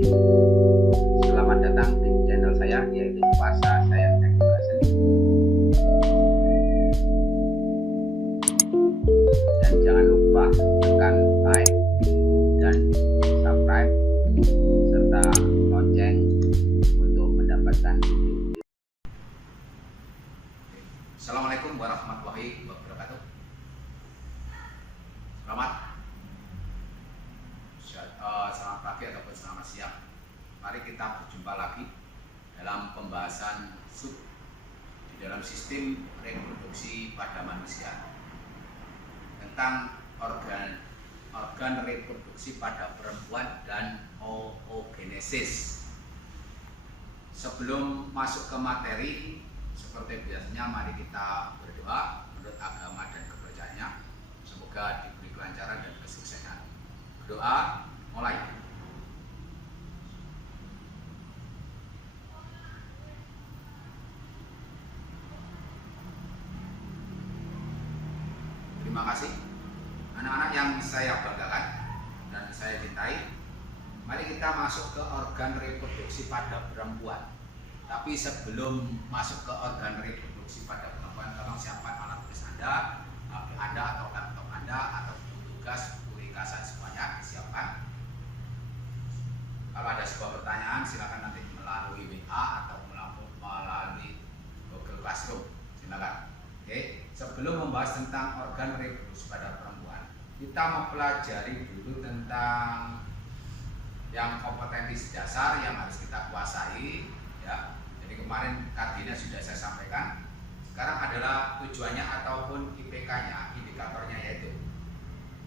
Selamat datang di channel saya, yaitu Puasa Sayang dan Juga Seni. Dan jangan lupa tekan like dan subscribe serta lonceng untuk mendapatkan video. Assalamualaikum warahmatullahi wabarakatuh. Selamat pagi ataupun selamat siang. Mari kita berjumpa lagi dalam pembahasan sub di dalam sistem reproduksi pada manusia tentang organ reproduksi pada perempuan dan oogenesis. Sebelum masuk ke materi, seperti biasanya mari kita berdoa menurut agama dan kepercayaannya. Semoga diberi kelancaran dan kesuksesan. Doa mulai. Terima kasih anak-anak yang saya banggakan dan saya cintai. Mari kita masuk ke organ reproduksi pada perempuan. Tapi sebelum masuk ke organ reproduksi pada perempuan, tolong siapkan alat tulis Anda, HP Anda atau laptop Anda atau tugas kurikasan semuanya disiapkan. Kalau ada sebuah pertanyaan, silakan nanti melalui WA atau melalui Google Classroom. Silakan. Oke. Sebelum membahas tentang organ reproduksi pada perempuan, kita mempelajari dulu tentang yang kompetensi dasar yang harus kita kuasai. Ya. Jadi kemarin tadinya sudah saya sampaikan. Sekarang adalah tujuannya ataupun IPK-nya, indikatornya yaitu.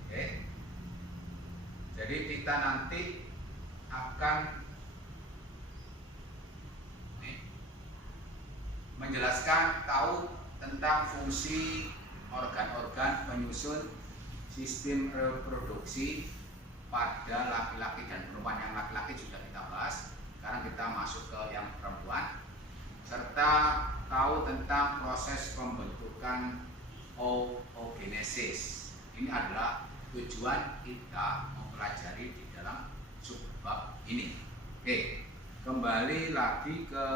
Oke. Jadi kita nanti akan menjelaskan tahu tentang fungsi organ-organ penyusun sistem reproduksi pada laki-laki dan perempuan. Yang laki-laki sudah kita bahas, sekarang kita masuk ke yang perempuan, serta tahu tentang proses pembentukan oogenesis. Ini adalah tujuan kita mempelajari di dalam subbab ini. Oke, kembali lagi ke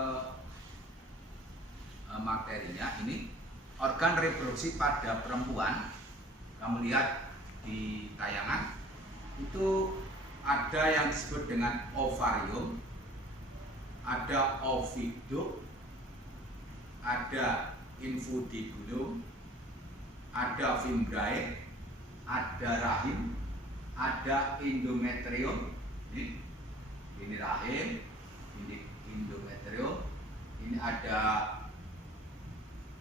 materinya. Ini organ reproduksi pada perempuan. Kamu lihat di tayangan itu ada yang disebut dengan ovarium, ada oviduk, ada infundibulum, ada fimbriae, ada rahim, ada endometrium. Ini rahim, ini endometrium, ini ada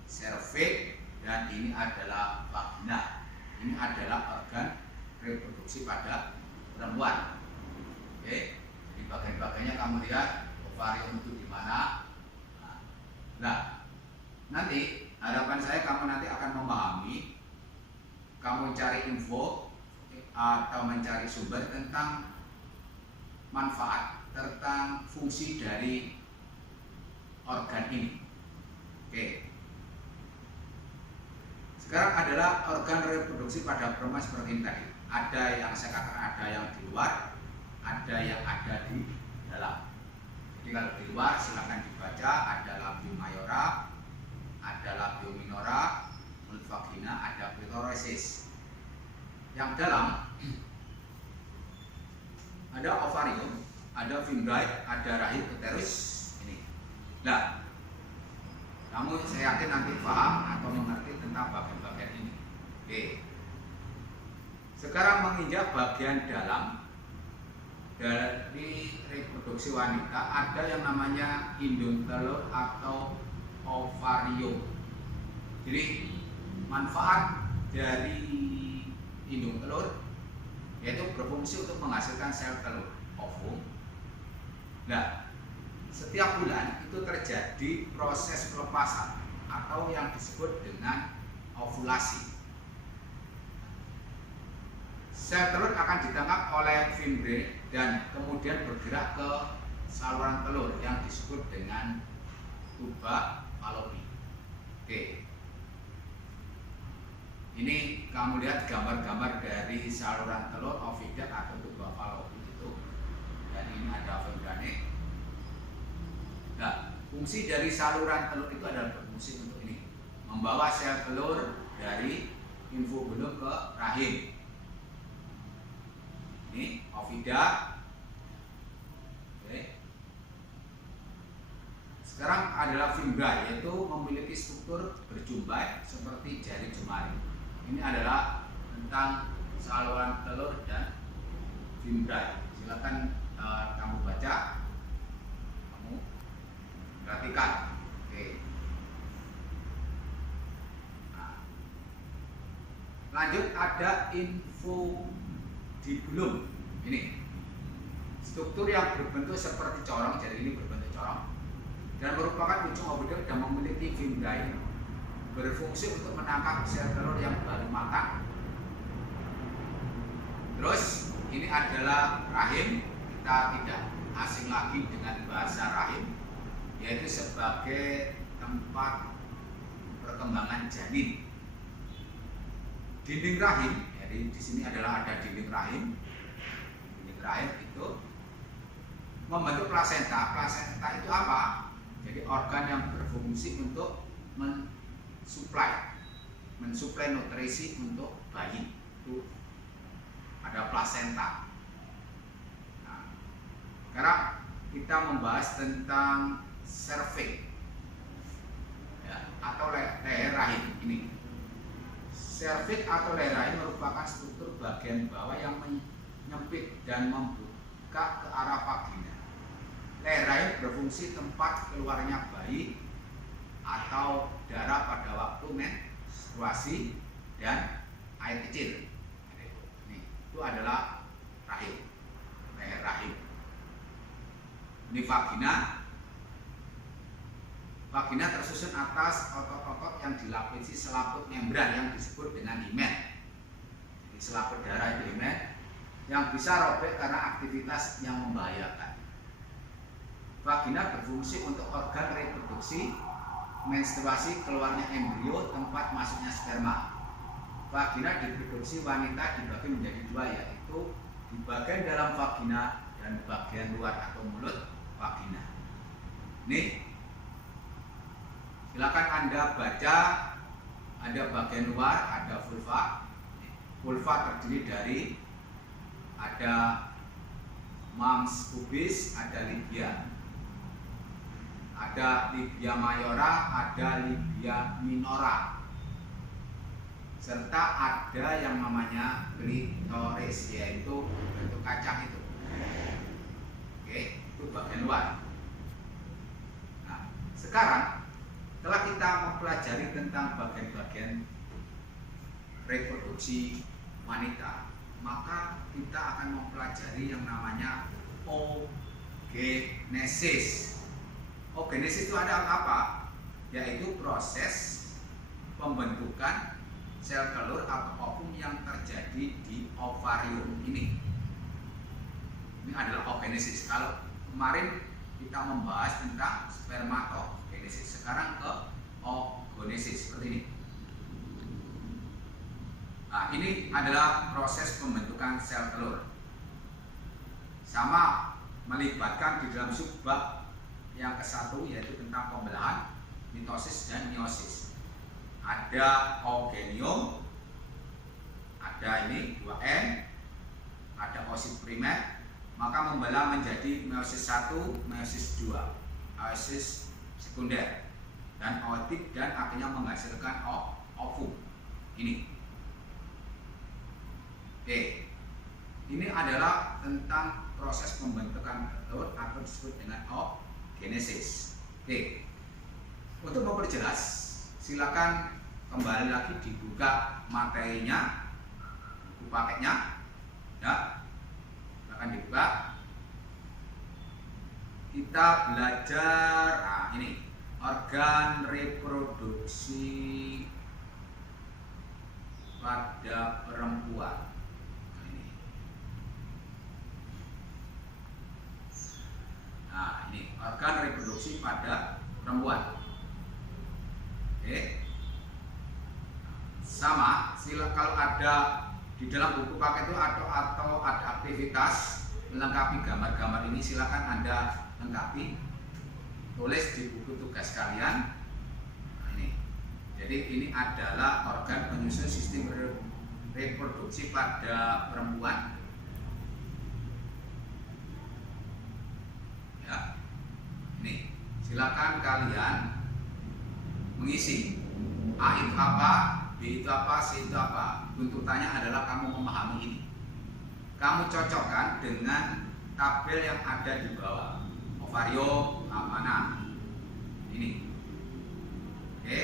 cervix, dan ini adalah vagina. Ini adalah organ reproduksi pada perempuan. Oke, di bagian-bagiannya kamu lihat ovarium itu di mana. Nah, nanti harapan saya kamu nanti akan memahami, kamu cari info atau mencari sumber tentang manfaat tentang fungsi dari organ ini. Oke. Sekarang adalah organ reproduksi pada perempuan seperti ini tadi. Ada yang saya katakan ada yang di luar, ada yang ada di dalam. Jadi kalau di luar silakan dibaca, ada labium mayora, ada labium minora, mulut vagina, ada clitorisis. Yang dalam ada ovarium, ada fimbriae, ada rahim, uterus. Ini. Nah, kamu saya yakin nanti paham atau mengerti tentang bagian-bagian ini. Oke. Sekarang menginjak bagian dalam dari reproduksi wanita, ada yang namanya indung telur atau ovarium. Jadi manfaat dari indung telur yaitu berfungsi untuk menghasilkan sel telur, ovum. Nah, setiap bulan itu terjadi proses pelepasan atau yang disebut dengan ovulasi. Sel telur akan ditangkap oleh fimbriae dan kemudian bergerak ke saluran telur yang disebut dengan tuba Fallopi. Oke. Ini kamu lihat gambar-gambar dari saluran telur ovidat atau tuba Fallopi itu. Dan ini ada Fungsi dari saluran telur itu adalah berfungsi untuk ini, membawa sel telur dari infobulum ke rahim. Ini ovida. Oke. Sekarang adalah fimbriae, yaitu memiliki struktur berjumpai seperti jari jemari. Ini adalah tentang saluran telur dan fimbriae. Silakan kamu baca, kamu perhatikan. Oke. Nah, lanjut ada infundibulum. Ini struktur yang berbentuk seperti corong, jadi ini berbentuk corong dan merupakan ujung ovida dan memiliki fimbriae, berfungsi untuk menangkap sel telur yang baru matang. Terus ini adalah rahim. Kita tidak asing lagi dengan bahasa rahim, yaitu sebagai tempat perkembangan janin. Dinding rahim, jadi di sini adalah ada dinding rahim. Dinding rahim itu membentuk plasenta. Plasenta itu apa? Jadi organ yang berfungsi untuk mensuplai nutrisi untuk bayi. Itu ada plasenta. Nah, sekarang kita membahas tentang cervix, ya, atau leher rahim. Ini cervix atau leher rahim merupakan struktur bagian bawah yang menyempit dan membuka ke arah vagina. Leher rahim berfungsi tempat keluarnya bayi atau darah pada waktu menstruasi dan air kecil. Itu adalah rahim, leher rahim. Ini vagina. Vagina tersusun atas otot-otot yang dilapisi selaput membran yang disebut dengan himen. Jadi selaput darah itu himen yang bisa robek karena aktivitas yang membahayakan. Vagina berfungsi untuk organ reproduksi, menstruasi, keluarnya embrio, tempat masuknya sperma. Vagina di reproduksi wanita dibagi menjadi dua, yaitu di bagian dalam vagina dan bagian luar atau mulut vagina. Nih, silakan Anda baca. Ada bagian luar, ada vulva. Vulva terdiri dari ada mons pubis, ada libia. Ada libia mayora, ada libia minora, serta ada yang namanya klitoris, yaitu bentuk kacang itu. Oke, itu bagian luar. Nah, sekarang setelah kita mempelajari tentang bagian-bagian reproduksi wanita, maka kita akan mempelajari yang namanya oogenesis. Oogenesis itu ada apa? Yaitu proses pembentukan sel telur atau ovum yang terjadi di ovarium ini. Ini adalah oogenesis. Kalau kemarin kita membahas tentang spermatogenesis, sekarang ke oogenesis seperti ini. Nah, ini adalah proses pembentukan sel telur. Sama melibatkan di dalam subbab yang ke-1, yaitu tentang pembelahan, mitosis dan meiosis. Ada oogenium, ada ini 2N, ada oosit primer, maka membelah menjadi meiosis 1, meiosis 2, meiosis sekunder, dan ootik, dan akhirnya menghasilkan ovum. Ini. Oke. Ini adalah tentang proses pembentukan telur atau disebut dengan oogenesis. Oke. Untuk memperjelas, silakan kembali lagi dibuka materinya, buku paketnya, ya. Silakan dibuka. Kita belajar, ini organ reproduksi pada perempuan. Nah, ini organ reproduksi pada perempuan. Oke. Sama, kalau ada di dalam buku paket itu atau ada aktivitas melengkapi gambar-gambar ini, silakan Anda lengkapi. tulis di buku tugas kalian. Nah, ini. Jadi ini adalah organ penyusun sistem reproduksi pada perempuan. Ya. Ini. Silakan kalian mengisi. A itu apa, B itu apa, C itu apa. Tuntutannya adalah kamu memahami ini. Kamu cocokkan dengan tabel yang ada di bawah. Ovario mana? Ini. Oke.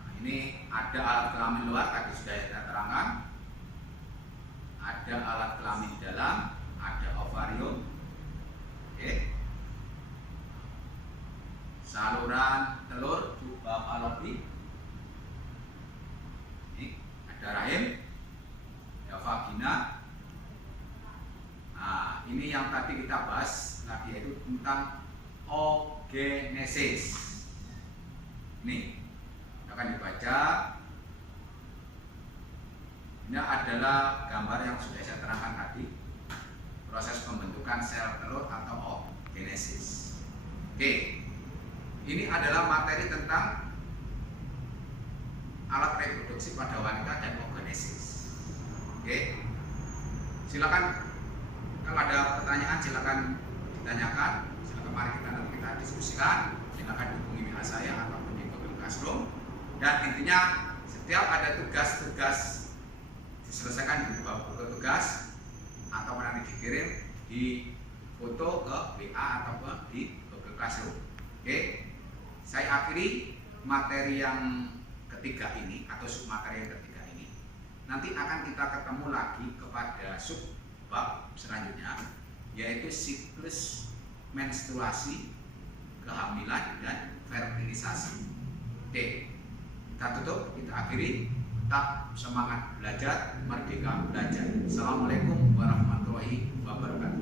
Nah, ini ada alat kelamin luar, tadi sudah saya terangkan. Ada alat kelamin dalam, ada ovario. Oke. Saluran telur, tuba fallopi. Ini ada rahim, ada vagina. Nah, ini yang tadi kita bahas lagi, yaitu tentang oogenesis. Ini akan dibaca. Ini adalah gambar yang sudah saya terangkan tadi, proses pembentukan sel telur atau oogenesis. Oke, ini adalah materi tentang alat reproduksi pada wanita dan oogenesis. Oke, silakan. Kalau ada pertanyaan silakan ditanyakan. Silakan mari kita diskusikan. Silakan hubungi WA saya ataupun di Google Classroom. Dan intinya setiap ada tugas-tugas diselesaikan di buku tugas atau nanti dikirim di foto ke WA ataupun di Google Classroom. Oke, saya akhiri materi yang ketiga ini atau submateri yang ketiga ini. Nanti akan kita ketemu lagi kepada bab selanjutnya, yaitu siklus menstruasi, kehamilan, dan fertilisasi. Oke, kita tutup, kita akhiri. Tetap semangat belajar, merdeka belajar. Assalamualaikum warahmatullahi wabarakatuh.